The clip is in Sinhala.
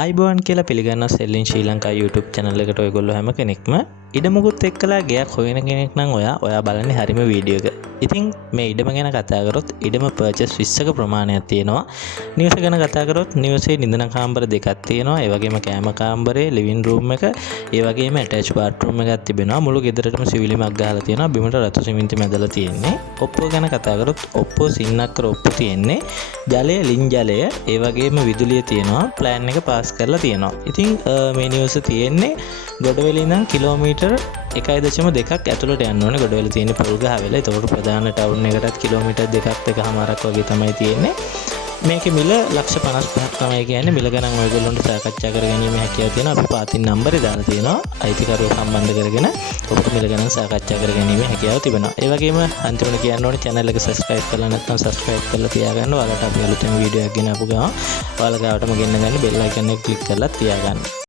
ආයිබෝවන් කියලා පිළිගන්නවා සෙල්ලින් ශ්‍රී ලංකා YouTube channel එකට ඔයගොල්ලෝ හැම කෙනෙක්ම ඉඩමුකුත් එක්කලා ගයක් හොයන කෙනෙක් නම් ඔයා බලන්නේ හරිම වීඩියෝ එක. ඉතින් මේ ඉඩම ගැන කතා කරොත් ඉඩම පර්චේස් 20ක ප්‍රමාණයක් තියෙනවා. නිවස ගැන කතා කරොත් නිවසේ නිදන කාමර දෙකක් තියෙනවා. ඒ වගේම කෑම කාමරේ, ලිවිං රූම් එක, ඒ වගේම ඇටච් බාත්රූම් එකක් තිබෙනවා. මුළු ගෙදරටම සිවිලිමක් ගහලා තියෙනවා. බිමට රතු සිමෙන්ති මැදලා තියෙන්නේ. ඔප්පෝ ගැන කතා කරොත් ඔප්පෝ සින්නක්කර ඔප්පෝ තියෙන්නේ. ජලය, ලින් ජලය, ඒ වගේම විදුලිය තියෙනවා. ප්ලෑන් එක පාස් කරලා තියෙනවා. ඉතින් මේ නිවස තියෙන්නේ ගොඩවැල ඉඳන් කිලෝමීටර් 1.2ක් ඇතුළට යන්න ඕනේ. ගොඩවැල තියෙන පොල්ගහවෙල. ඒතකොට ප්‍රධාන ටවුන් එකටත් කිලෝමීටර් 2.5මාරක් වගේ තමයි තියෙන්නේ. මේකේ මිල 155ක් තමයි කියන්නේ. මිල ගණන් ඔයගොල්ලන්ට සාකච්ඡා කරගැනීමේ හැකියාව තියෙනවා. අපි පාතින් නම්බරේ දාලා තියෙනවා. අයිතිකරුවෝ සම්බන්ධ කරගෙන ඔබට මිල ගණන් සාකච්ඡා කරගැනීමේ හැකියාව තිබෙනවා. ඒ වගේම අන්තිමට කියන්න ඕනේ channel එක subscribe කරලා නැත්නම් subscribe කරලා තියාගන්න. ඔයාලට අපි අලුතෙන් වීඩියෝ එකක් ගෙන ආපු ගමන් ඔයාලා ගාවටම ගෙන්න ගන්න bell icon එක click කරලා තියාගන්න.